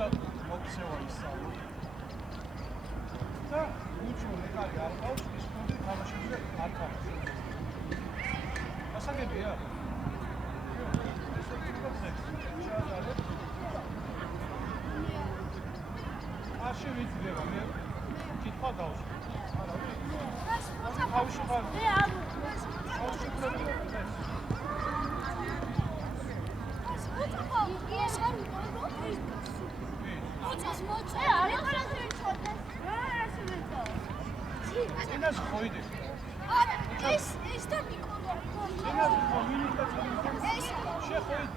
უნდა მოქცევა ისწავლო. და უჩვენ ეკარი არ ყავს ის ფონდი თამაშებზე არ ყავს. ასაგებია? აში ვიცდება მე კითხვა დავსვი. არა ვიცი. თავში ხარ. მე არ თავში პრობლემა. Ένας χόιδε. Είστε μικρό. Ένας χόιδε. Σε χόιδε.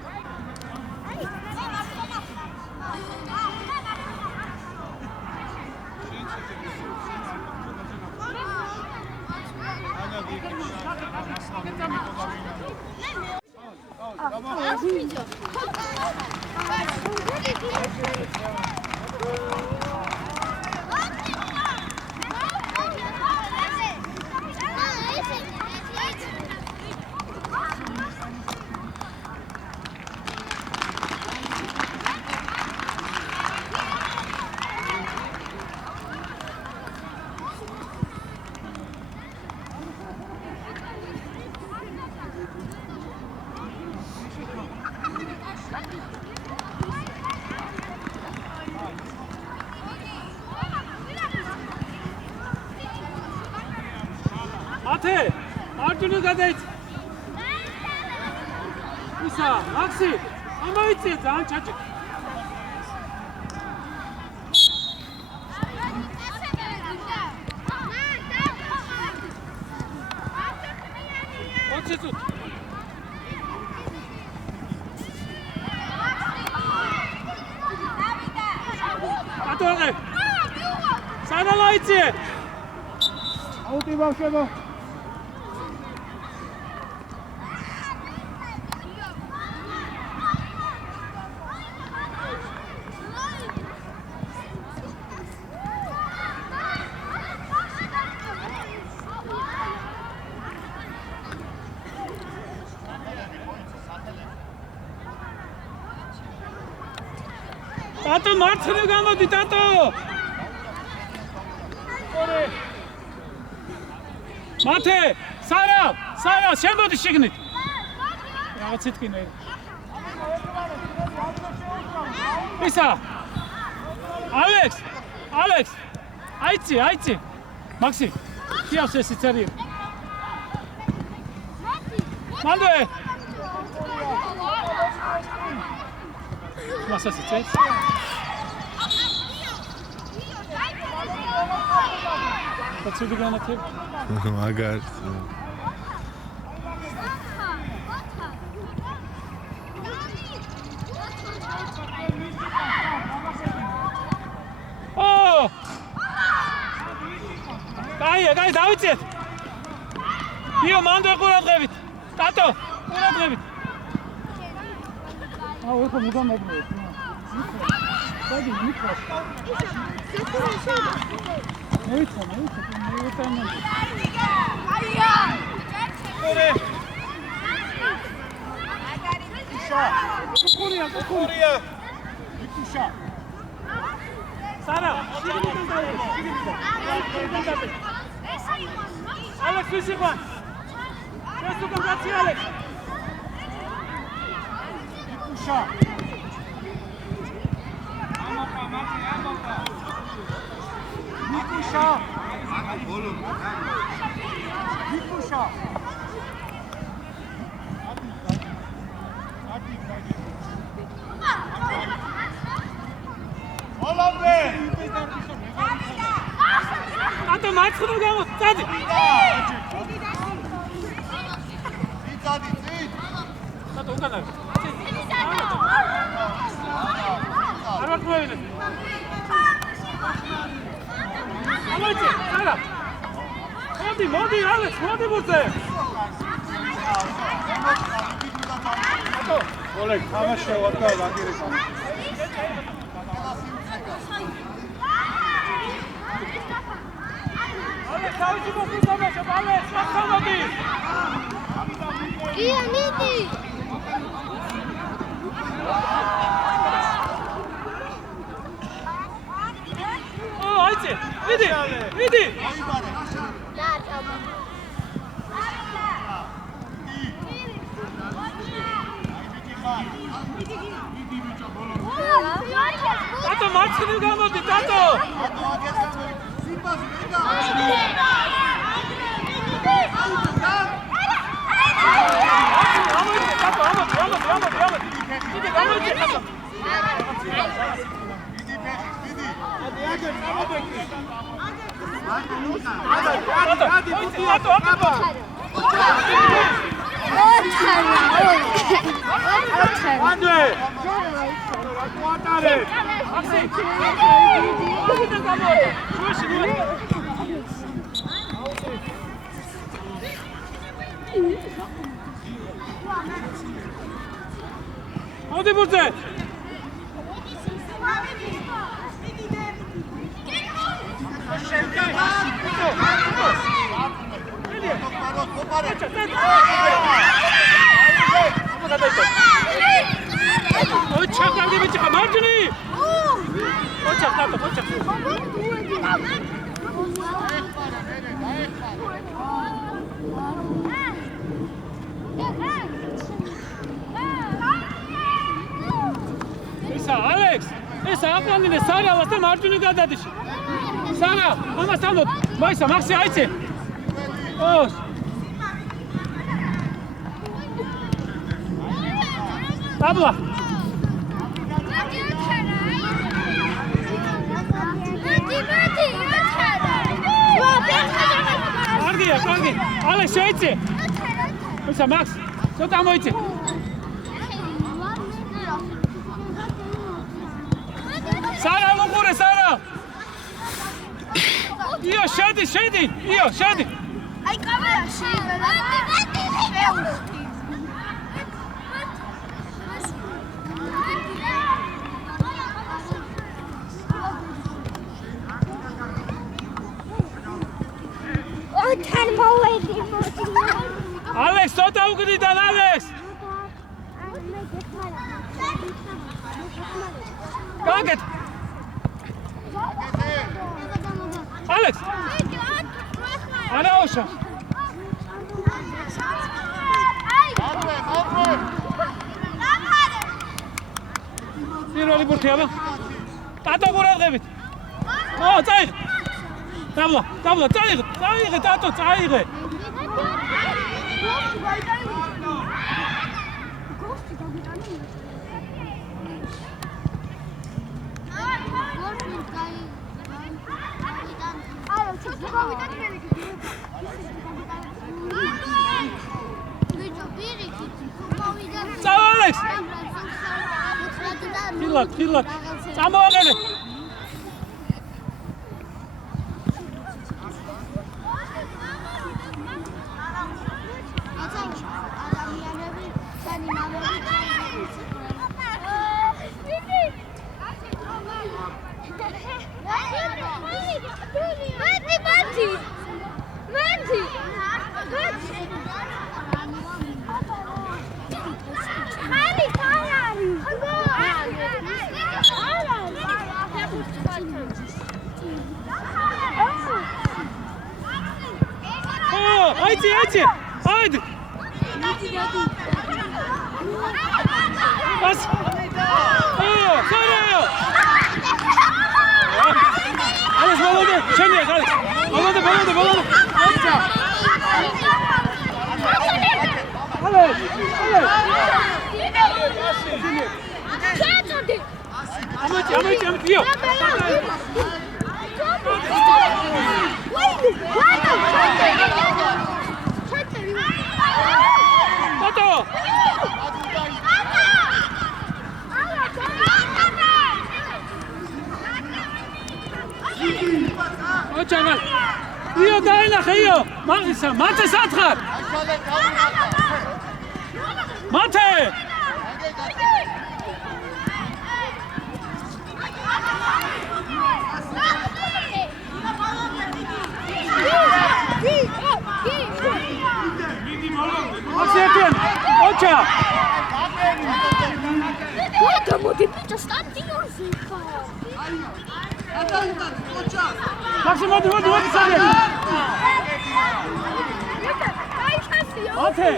Ate, Arjunu gadait. Isa, Maxi, amaitse ძალიან ჩაჭი. ოჩეწუთ. ატოღე. სანალაიცე. აუტი ბავშვებო. Tato, მარცხნივ გამოდი, Tato! ორი. მათე, Sara, შემოდი შიგნით. რაღაც იტკინე. ისა. Alex. აიცი. Maxi. Kiavs ესი წერი. მანდე. Masası çek. Kaçırdı gene tep. Magar. Oh! Gay David'cet. Io mando quraqevit. Tato, quraqevit. ეხა მუდამ მაგნეებს. დადი მიქროს. მოიცა. აია! ორი. კუკურია. იკუშა. Sara, შიგნიდან დაიწყე. Alex, ვისი ხარ? ეს უკვე გაცი Alex. იკუშა. იკუშა. ოლამდე. Tato, მარცხნივ გამო, წადი. წადი. Tato, უკანა. არ ვაკმოვინე. ამოიწე, Sara. მოდი, Alex, მოდი ბურთზე. Oleg, თამაშია ვარდა ლაგერესა. Alex, თავისი მოხუცებაშა, Alex, მოდი. Ია, მიდი. მიდი. Tato, მარცხნივ გამოდი, Tato. Hadi burada. Oçak dalga bir çıkar. Martini. Oçak Tato, oçak. Alex, აფრანინე სარალას და მარჯვნივ გადადიში. Sara, ამასთან მოიცა, მაქსი აიცე. ოს. Tabla. კარგია, კარგი. Alex, შეიცე. მოიცა, მაქს. ცოტა მოიცე. Sara, მოყურე, Sara. Io, შედი. Io, შედი. Ai, კამერაში. Alex, ცოტა უკრიდან, Alex. Გაგეთ. Alex. არა ოშა. პირველი ბურთი აბა. Tato გურაღებით. წაიღე. Tabla, წაიღე, Tato, წაიღე. Alex! Pillat. Წამოაყენე. Haydi. Haydi. Bas. Sarıyor. Alex baladı. Şimdi Alex. Baladı. Alex. Ama diyor. Tato! Oçagal. Io dainახე io. მაგისა, მათე სათხარ. მათე! Ocha! Como que pinta stadionzi qua? Maxi, მოდი სადე. ათე.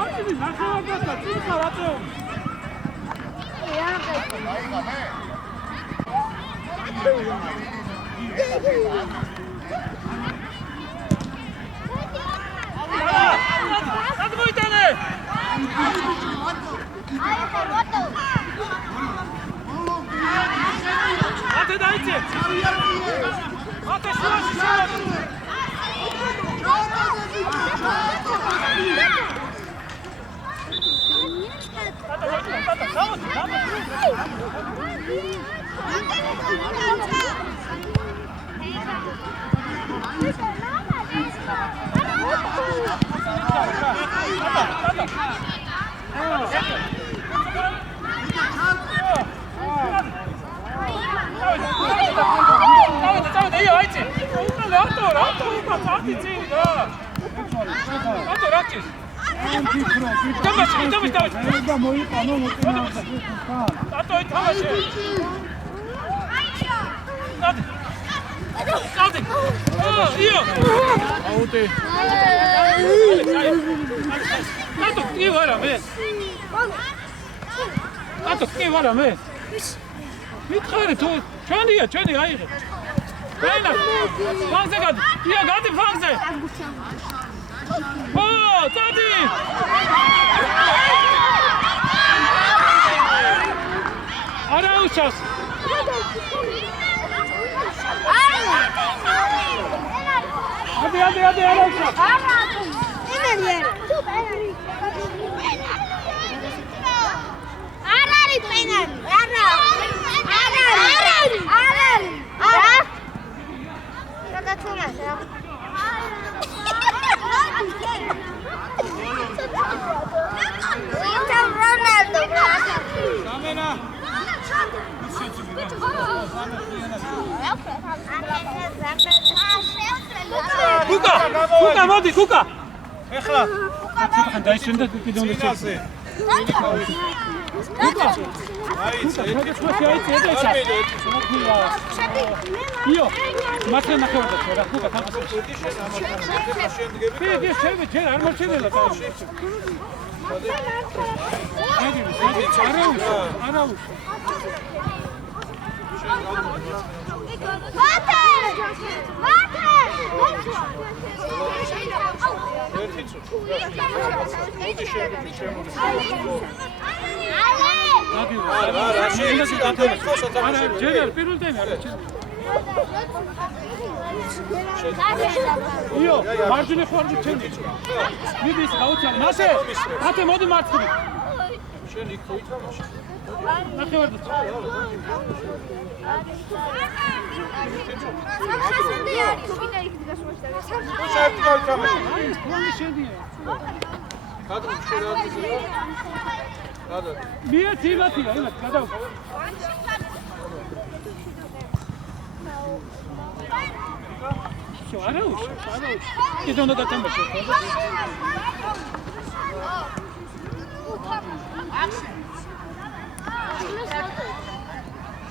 ათი ნახევარდასა, წინსა რატო? Ad მოიტანე. ათე დაიწე. ათე შუაში შევადი. მითხარი თუ ჩვენია ჩვენი აიღე. ვენა ფანზე გადი. ია გადი ფანზე. ო, დადი. არა უშავს. ადი არა უშავს. Kuka, მოდი, Kuka. ეხლა. ხან დაიშენდა კიდევ უნდა ჩასე. იო, მათე ნახევარდაცვა რა, Kuka, თამაში. ფიგი, შევი, ჯერ არ მოჩენილა თავში. არა უშ. იო, მარჯვნივ ხوارდი ჩემი. მიდი ის გაუჩალე. მასე, ათე მოდი მარცხნივ. შენ იქ ხო ითამაშე? ნახევარდაცვა. სამხასენდი არის, ვიდა იქ გასვაშდა. სამხასენდი თამაში. აი, ფონი შენდია. კადრი შეიძლება. კადრი. მე თილათია, იმათ გადავ. შო, არა უშ. კიდე უნდა დათამაშო.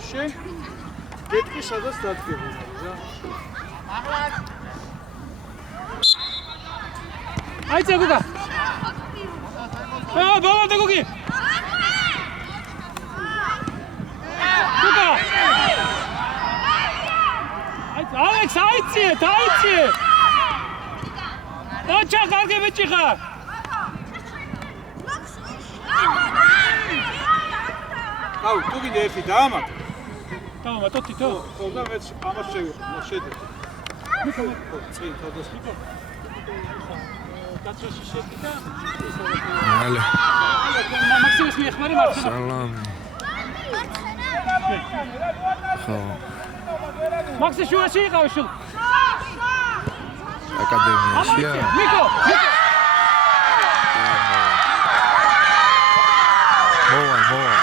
შენ გეტყვი სადაც დადგებოდი რა. აიწე გუგა. ბალა დაგუგი. გუგა. ალექს აიწე, დაიწე. დაჩა კარგი ბიჭი ხარ. აუ, თუ გინდა ერთი დაამატ. დაამატო თითო. ხო და მეც ამას შევიხო, მიქო. წინ თავდას მიქო. კაცოში შედიდა. ალე. მაქსიმის მიეხმარი მარცხენა. სალამი. ხო. მაქსი შუაში იყავი შულ. აკადემიაშია. მიქო. მოვა.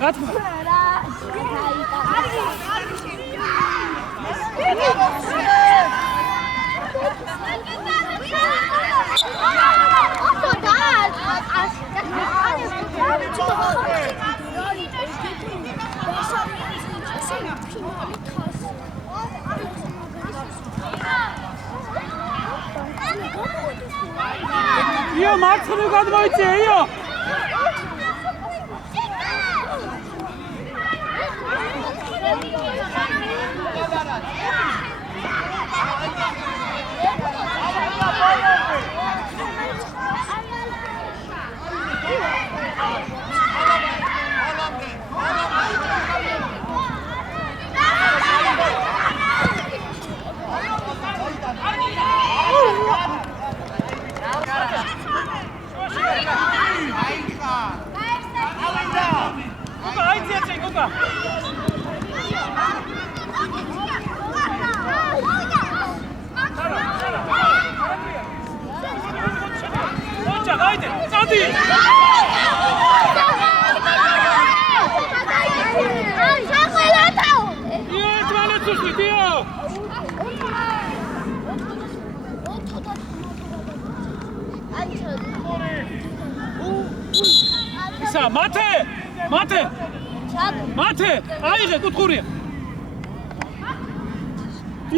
გაცმა. არა. იო მარცხნივ გადმოიწია იო მათე აიღე კუთხურია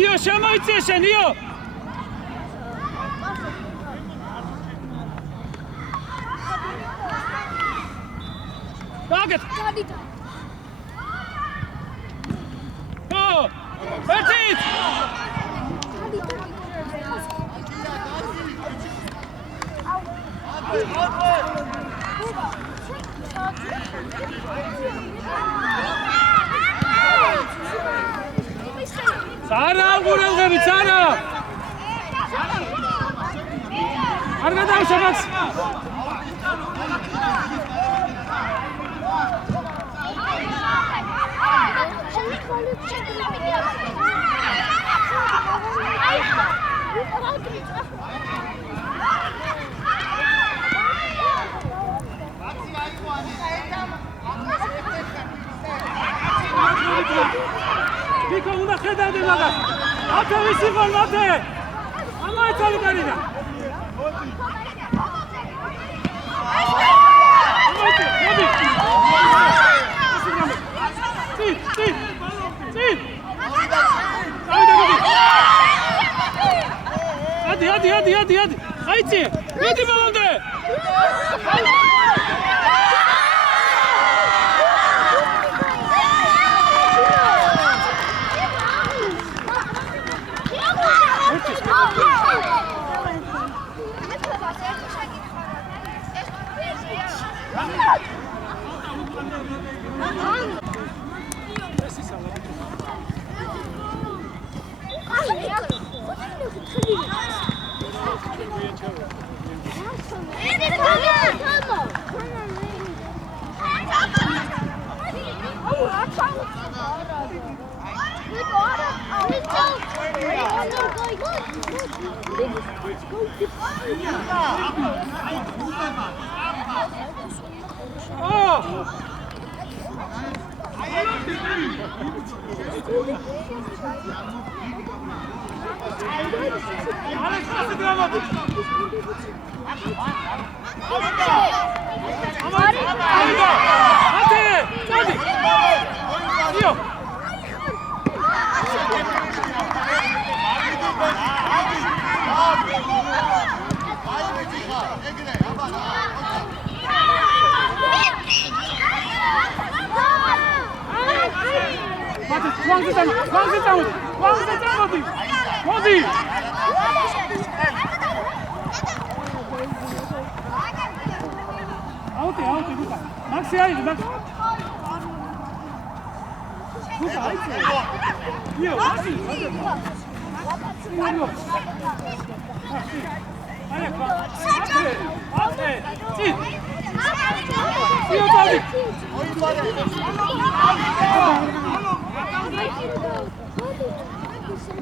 იო შემოიწია შენ იო დაგეთ ო ერთით Sara, gurelgები, Sara! არ გადავშა მაქს! Niko უნდა ხედავდი მაგას. ათე ვის იყო მათე? ამაიცალი კარინა. Adi. Აიცი. მედი მომდე.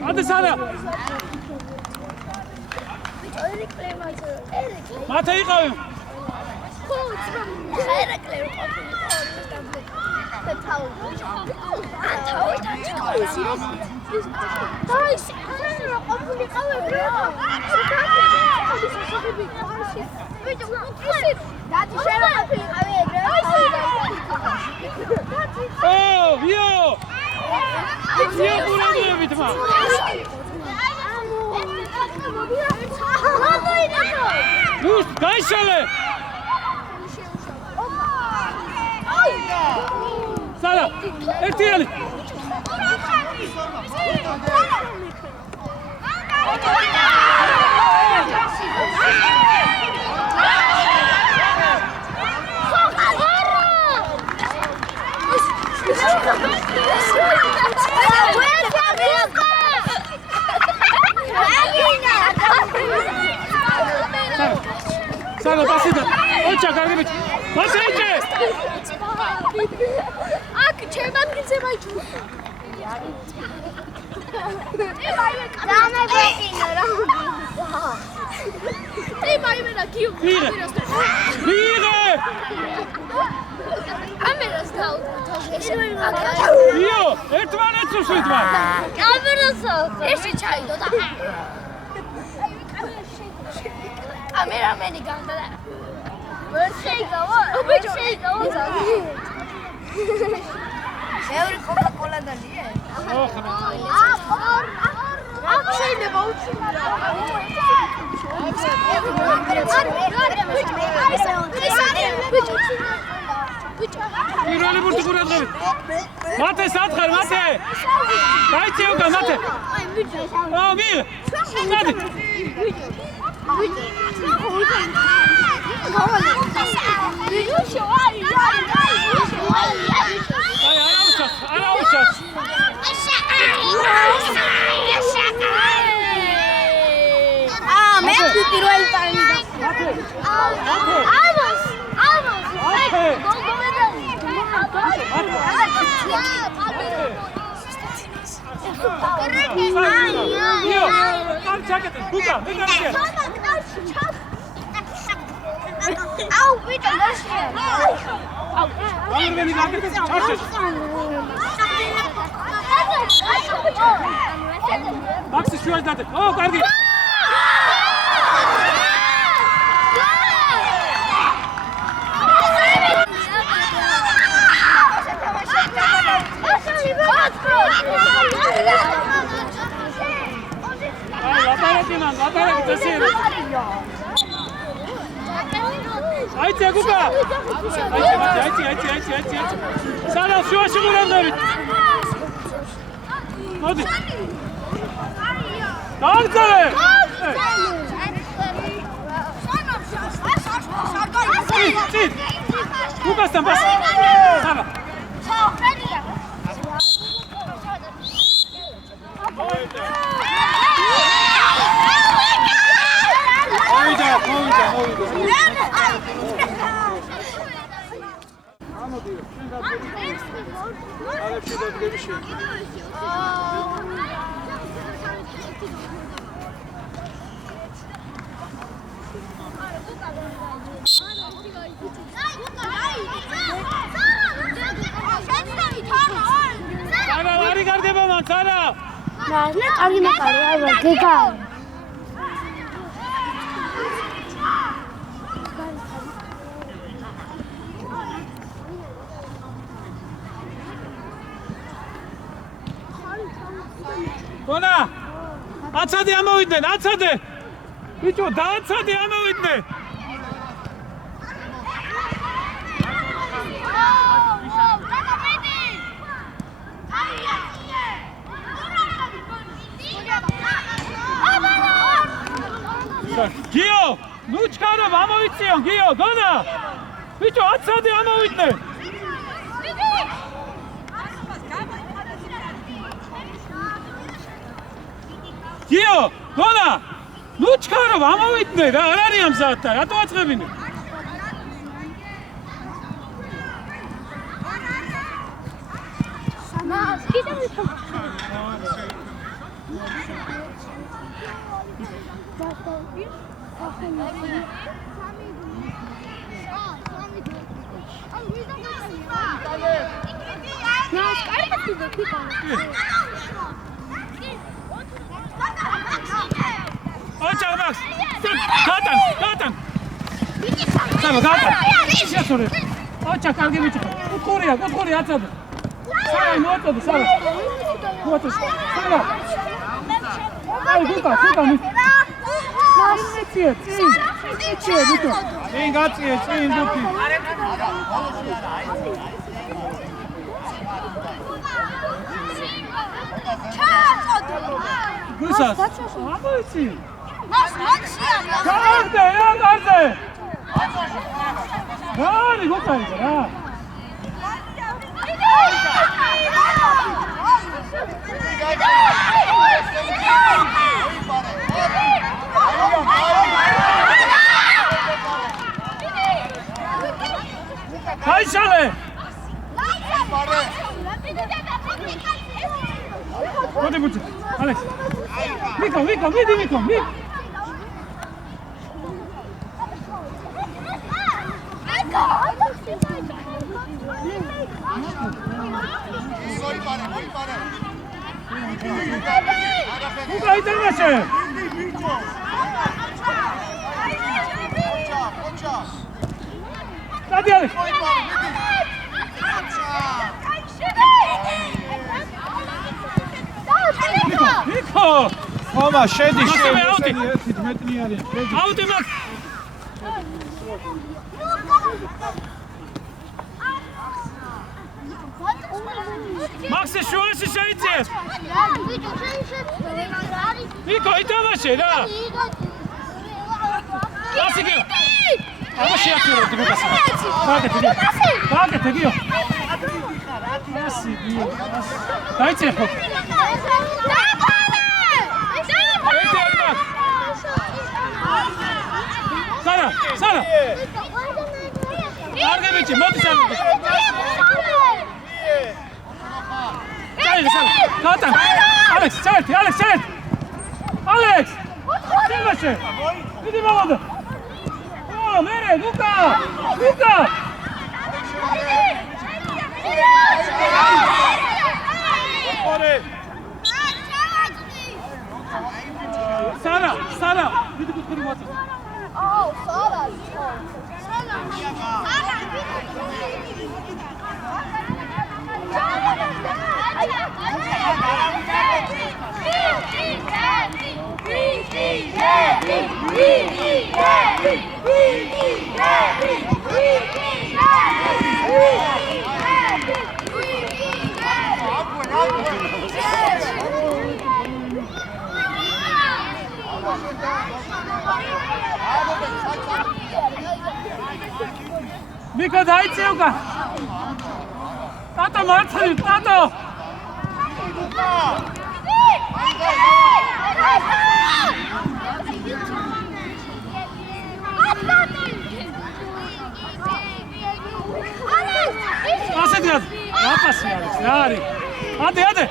Hadi Sara. Mate iqavi. Oh, yo! Nus, Marshale! Sara, ertiyeli. Sara, basida. Ocha, kargi bit. Basida. Ak, çevirmem kimse bayçu. Dana bekliyor. Ey bayım da kiyo. Mire. Mire. Kameras tal. Io, etvan etsu etvan. Kamerası. Eşi çaydı da. Kamerameni gönder. Şey gavo. Sevri Coca-Cola da niye? Ak şeyle bauçum. Iroli burdu burada. Mate satkar mate. Dajcie uga mate. O, Mire. Hadi. Ay, ara uçak. Ben tutiro el panida. Almas. Io, çakete. Buka, ne kadar? Au, bir de Alır beni kaldır. Çarşı. Bak siz şu açıdan. Oh, kargi. Latara gitsin. Ayça kuka. Ayça. Sana şu aşı vuran David. Hadi. Kalk sana. Sit. Kukastan bas. Sana. Ama diyor. Hala bir şeyler bile bir şey. Sara, lari kar de baban, Sara. Ne kargi me kargi ay bakka. Ona! Açadı ama uydun, açadı! Hiç o da açadı ama uydun! Gio! Nučkarov, ama uydun, Gio, Dona! Hiç o açadı ama uydun! Gio, Dona! Nučkarov, ama uydun! Da ararım zaten, hadi açma beni! Očak, Max! Katan! Samo, katan! Ja sorry. Očak, ali mi čekaj. Od kurija, od sada. Sada im otvodu, sada. Sada. Aj, kuka mi. წინ ვიტო წინ გაწიე წინ დუქი გუსას ამოიცი მაქსია გარდე გარი გოქაი რა Kaysale! Hadi Burcu. Alex. Miko. Luka itemese. Hadi Alex. Miko. ხომა შედი აუტი. 11 მეტრიანი შედი აუტი მაგ. მაქსი შუაში შეიძიეს. Miko itemese რა. ასიგე. Ama şey yapıyorum demek aslında. Bakın ediyor. Nasıl diyor? Dayı çek. Sana. Arka biçi, mati sen. Sana. Kaltan. Alex, çek. Alex. Demese. Gidin babadı. Nereye? Luka! Sara! Bir de kutlayayım atın. Sara. Miko dajcie uga! Tato martwy, tato! Passa de lado! Não passa, Alex! Hadi!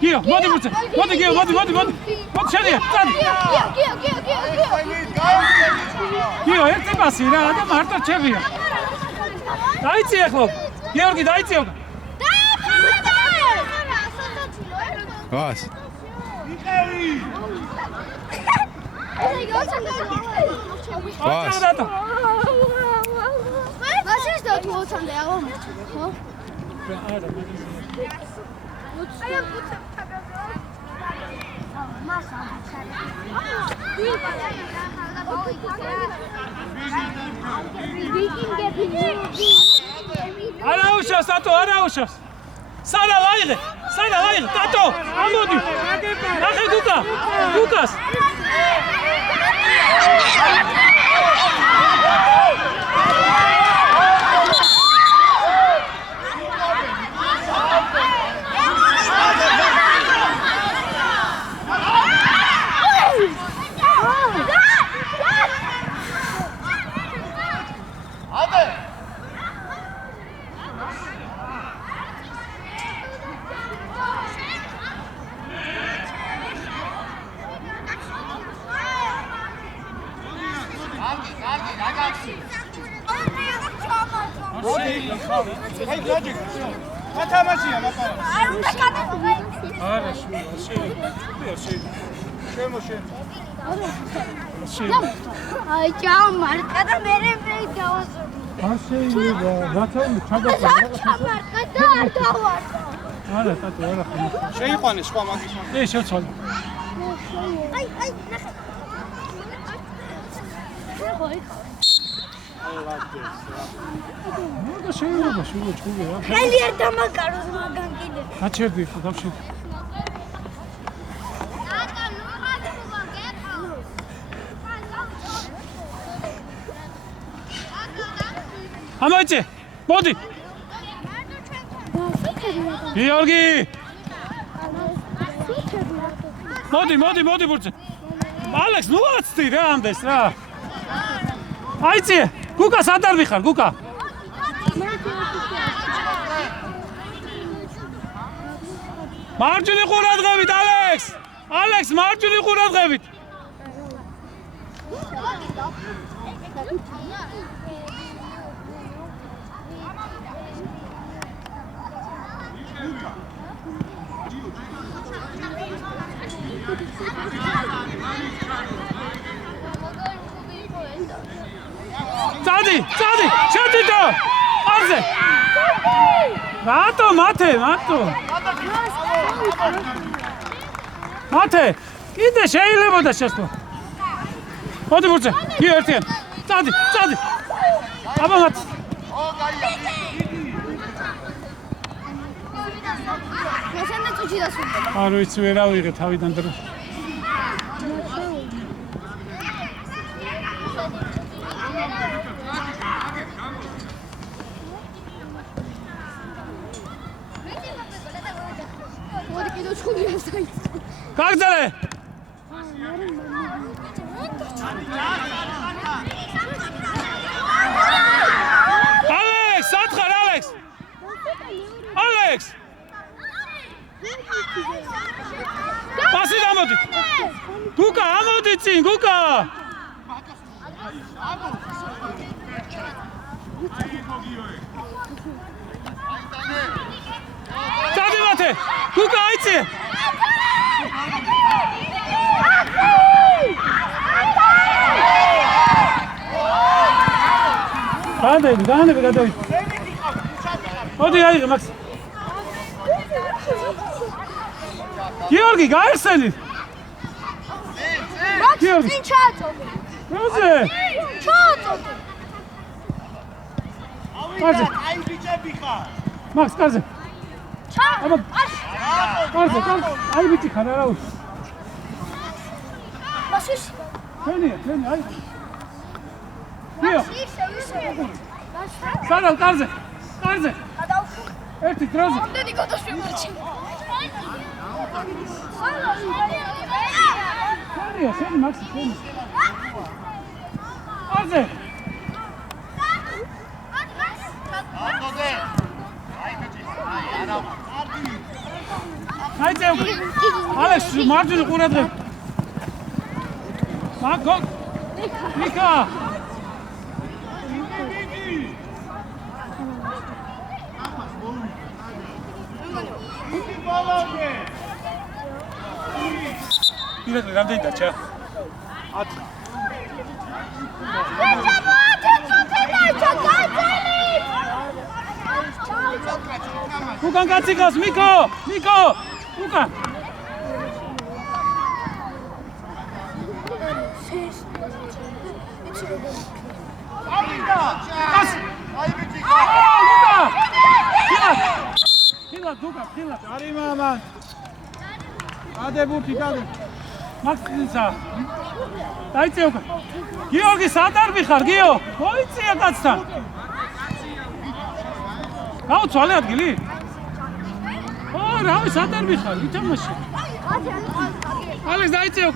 Gio, modi Burcu! Modi Gio! Modi şadiye! Gio, ერთი პასი რა და მარტო ჩემია. დაიწიე ხო? გიორგი დაიწიე ხო? Vas. Vas. Was ist da los an der Raum? Arauşas, Tato, arauşas. Sana layığı, Tato, amodi. Nakhe Lukas. აი გაჯი მათამაშია ლაპარაკი არ უნდა გადაგო არა შემოშენ აი ჩამარკა და მე დავასწრე არ შეიძლება რატომ ჩადაყო ჩამარკა და არ დავასწრე არა ტატო არა შეიყვანე სხვა მაგის შევცვალე აი, ნახე. და შეიძლება შეგუჩქუბე რა. ხელი არ დამაკაროს მაგან კიდე. გაჩერდი ხო გავშერდი. ამოიწე. მოდი. გიორგი. მოდი ბურთზე. ალექს ნუ აცდი რა ამდეს რა. აიწე. გუკა სად არ მიხარ გუკა? მარჯვნივ ყურადღებით ალექს. ალექს მარჯვნივ ყურადღებით. წადი, შედიდო. არზე. რატო მათე? მათე, კიდე შეიძლებოდა შესვლა. მოდი ბურთზე. გიო ერთიან. წადი. აბა მათე. არ ვიცი ვერ ავიღე თავიდან დრო. გაგზელე. ალექს, სათხარ ალექს. პასი დამოდი. გუკა, ამოდი წინ, გუკა. წადი მათე. გუკა აიწე. განები გადავი. მოდი აიღე მაქს. გიორგი გაიხსენი. გიორგი წინ ჩააწოდე. როზე? ჩააწოდე. კარზე. აი ბიჭები ხარ. მაქს კარზე. აბა კარზე. აი ბიჭი ხარ არა უშ. მასის. თენი, აი. გიო. ისე. სადავ კარზე. გადავშო. ერთი დროზე. მომდენი გადაშემორჩი. შენი მაქსი შენი. კარზე. აიწე. ალექს მარჯვნივ ყურადღებ. მაგო. ნიკა. 이래서 남자인 다쳐. 구간 같이 가서 미코. 구간. 킬라. 아리마만. 아데부티 가데. 막스사. დაიწევა. გიორგი სად არ მიხარ, გიო? მოიწია კაცთან. გავცვალე ადგილი? რავი, სად არ მიხარ, ითამაში. ალექს დაიწევა.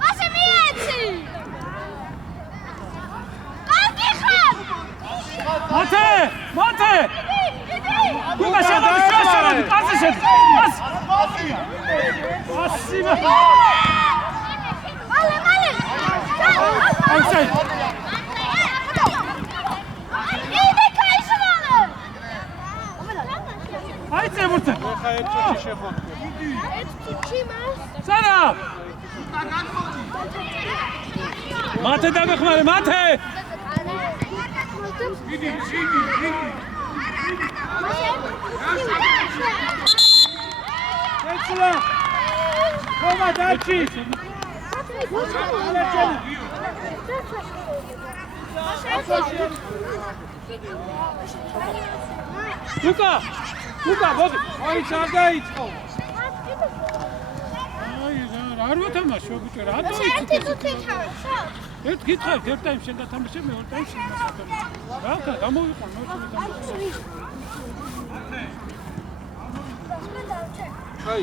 მასე მიეცი. კარგი ხარ. მათე. გუგა შეგავი, კარზე შედი. ასიმა. მალე. აიცაი. იდე кайშმალე. აიცე ბურთე. ხა ერთში შეხვდები. ერთი მას. სარა. მათე დაგეხმარე, მათე. დიდი. მასე. აცლა ხომა დაჩი უკა მოდი აი ჩაგაიწყო აი არ მოთამაშო ბიჭო რა ერთ გითხარ ერთ ტაიმში შენ გათამაშე მეორე ტაიმში რა გამოვიყო აი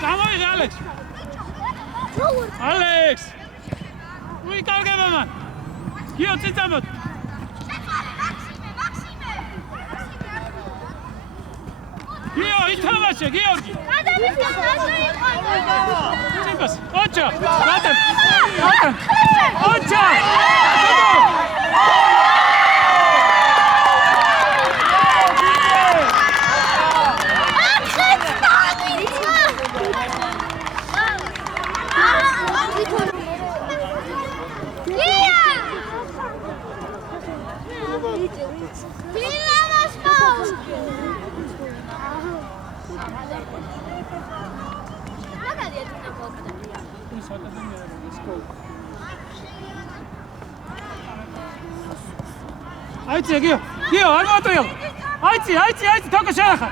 Samoy Alex. Alex. Ui კარგება მან. გიო ციცამოთ. გიო ითამაშე გიორგი. ციფას. ოჩა. გადან. ოჩა. Aici, Gio, hai moto io. Aici, tocca Sharaha.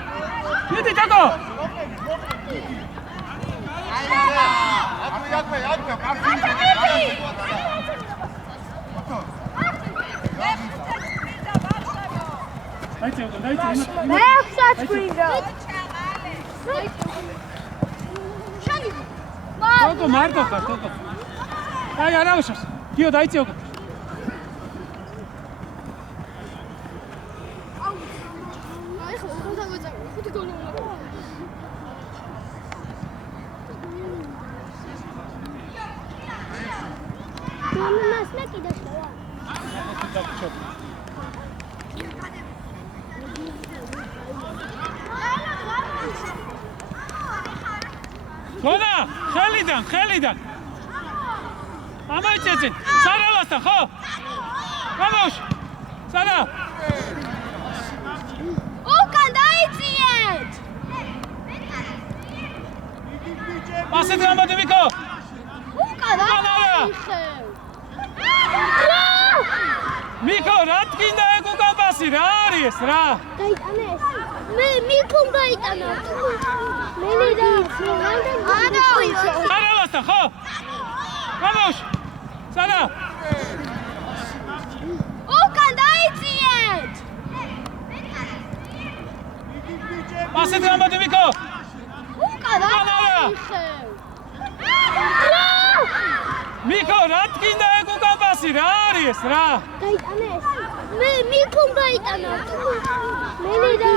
Vedi, tocca. Tocca, Marco, tocca. Dai, arausas. Gio, dai, tocca. Lona, Khalidan. Amaitsin. Saralasta, ხო? Vamos. Sara. უკან დაიციეთ. Passet გამოდი მიკო. უკან დაიციეთ. მიკო, რა თქინდა ეგ უკან პასი, რა არის ეს, რა? დაიტანეს. მე მიკომ დაიტანა. მე და Saralasta, ხო? Vamos. Sara. უკან დაიციეთ. Passet გამოდი მიკო. უკან დაიციეთ. მიკო, რა თქინდა ეგ უკან პასი, რა არის ეს, რა? დაიტანეს. მე მიკომ დაიტანა. მე და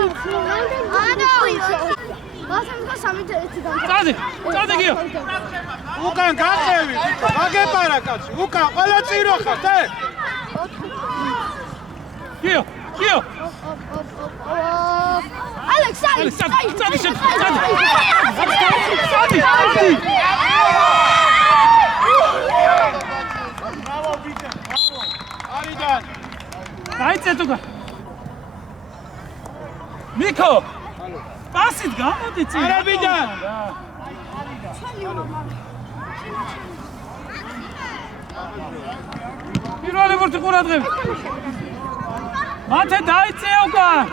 წადი გიო. უკან გახევი, გაგეპარა კაცი, უკან ყველა წირო ხარ, ე? გიო. ალექს, წადი. ბრავო ბიჭო, ბრავო. არიდან. დაიწე თუ მიკო. პასით გამოდი წინ. არაბიდან. პირველი ვურთი ყურადღები. მათე დაიწე უკან.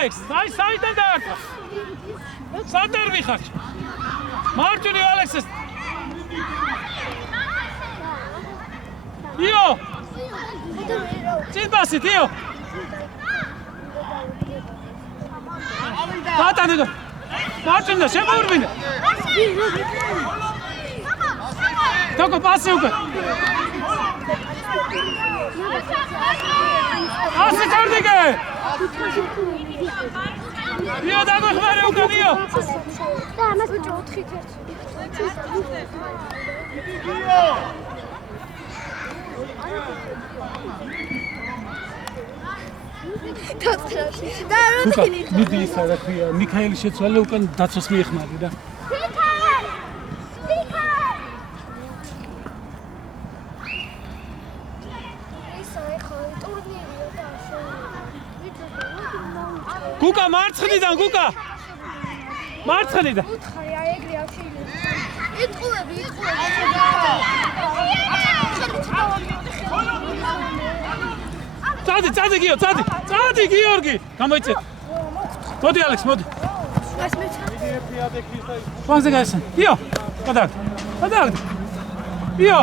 Alex, საიდან დაარტყა? სადარ ვიხარ? მარჯვნივ ალექსეს. იო. წინ პასით, იო. Gata, Martin, შემოურბინე. Toko pasi უკვე. Ასე კარდგე. Ია დაგვეხმარე უკვე მიო. და ამას 4-1. და როდი მიდი ისა რა ქვია, მიქაელი შეცვალე უკან დაცვას მიეხმარი რა. Kuka მარცხნიდან Kuka. მარცხნიდან. უთხარი აი ეგრე არ შეიძლება. იტყუები. წადი გიო, წადი გიორგი. გამოიწე. მოდი ალექს, მოდი. მას მეცა. ფონზე გაიხსენ. გიო. გადაგ. გიო.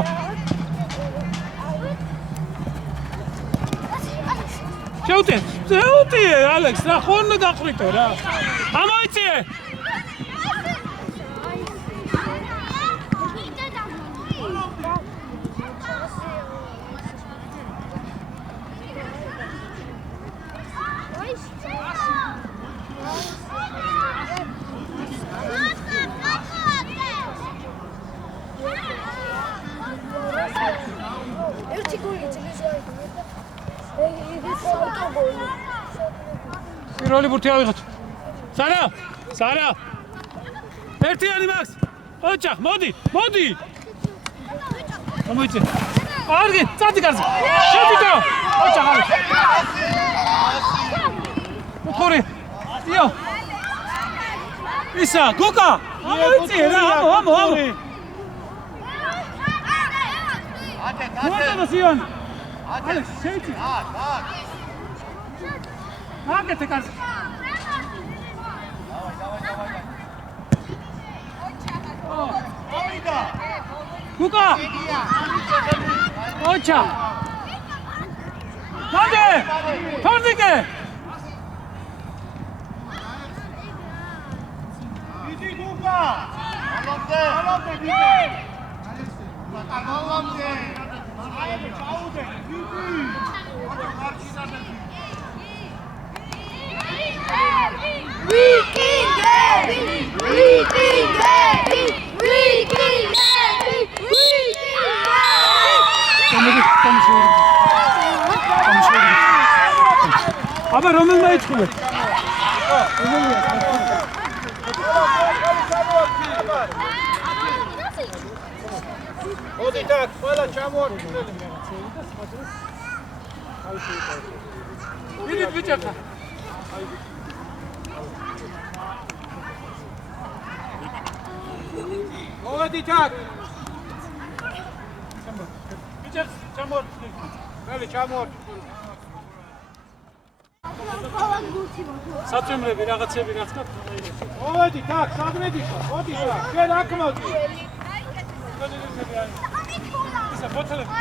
შეუტე, ალექს, რა ხონne გაყრიტო რა. გამოიწე. ერთი გოლი წელიწად. ეს ავტოგოლი. პირველი ბურთი ავიღოთ. სარა. ერთიანი მაქს. ოჩახ, მოდი. გამოიწე. კარგი, წადი კარზე. შედიდო. ოჩახ. მოხური. იო. ისა, გუკა. გამოიწე რა, ამო. Motivación. Alex, senti. Agate karşı. Kuka. Ocha. Hadi. Tordike. Gidi Kuka. Alapte gidi. Alapte. Çaude. Gidi. Aber Roman mai çıxır. Odi tak, ყველა ჩამოართი. Vidit bichaka. Odi tak. Bichak çamorti. ყველა ჩამოართი. საწვიმრები რაღაცები რაც გაქვთ. Odi tak, სადმედი ხო? Odi tak, შენ აქ მოდი. ისა ბოთლები.